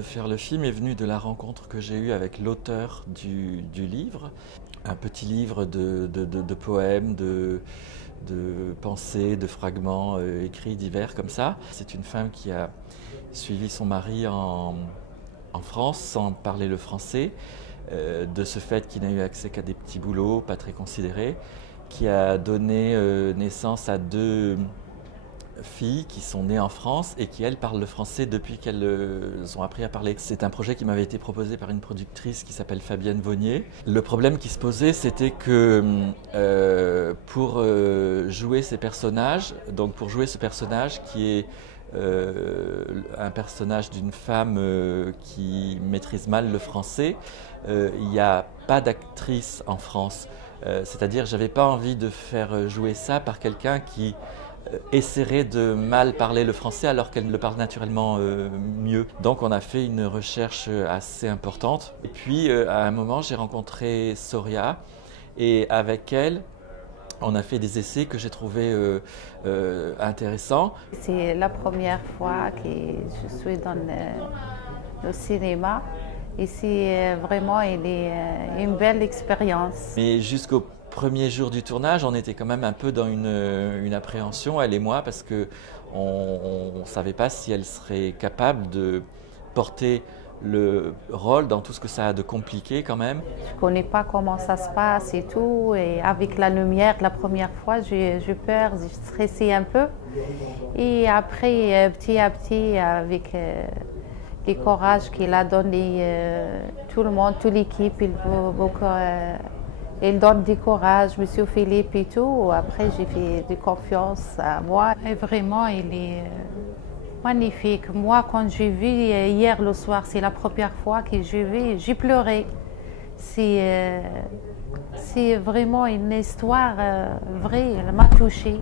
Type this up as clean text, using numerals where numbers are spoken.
de faire le film est venue de la rencontre que j'ai eue avec l'auteur du livre. Un petit livre de poèmes, de pensées, de fragments écrits divers comme ça. C'est une femme qui a suivi son mari en France sans parler le français, de ce fait qu'il n'a eu accès qu'à des petits boulots pas très considérés, qui a donné naissance à 2 filles qui sont nées en France et qui, elles, parlent le français depuis qu'elles ont appris à parler. C'est un projet qui m'avait été proposé par une productrice qui s'appelle Fabienne Vonnier. Le problème qui se posait, c'était que pour jouer ces personnages, donc pour jouer ce personnage qui est un personnage d'une femme qui maîtrise mal le français, il n'y a pas d'actrice en France. C'est-à-dire, j'avais pas envie de faire jouer ça par quelqu'un qui essaierait de mal parler le français alors qu'elle le parle naturellement mieux. Donc on a fait une recherche assez importante. Et puis à un moment j'ai rencontré Soria et avec elle on a fait des essais que j'ai trouvés intéressants. C'est la première fois que je suis dans le cinéma et c'est vraiment une belle expérience. Mais jusqu'au premier jour du tournage, on était quand même un peu dans une appréhension, elle et moi, parce qu'on ne savait pas si elle serait capable de porter le rôle dans tout ce que ça a de compliqué quand même. Je ne connais pas comment ça se passe et tout, et avec la lumière, la première fois, j'ai peur, j'ai stressé un peu. Et après, petit à petit, avec le courage qu'il a donné tout le monde, toute l'équipe, il donne du courage, M. Philippe et tout. Après, j'ai fait de confiance à moi. Et vraiment, il est magnifique. Moi, quand j'ai vu hier le soir, c'est la première fois que j'ai vu, j'ai pleuré. C'est vraiment une histoire vraie, elle m'a touchée.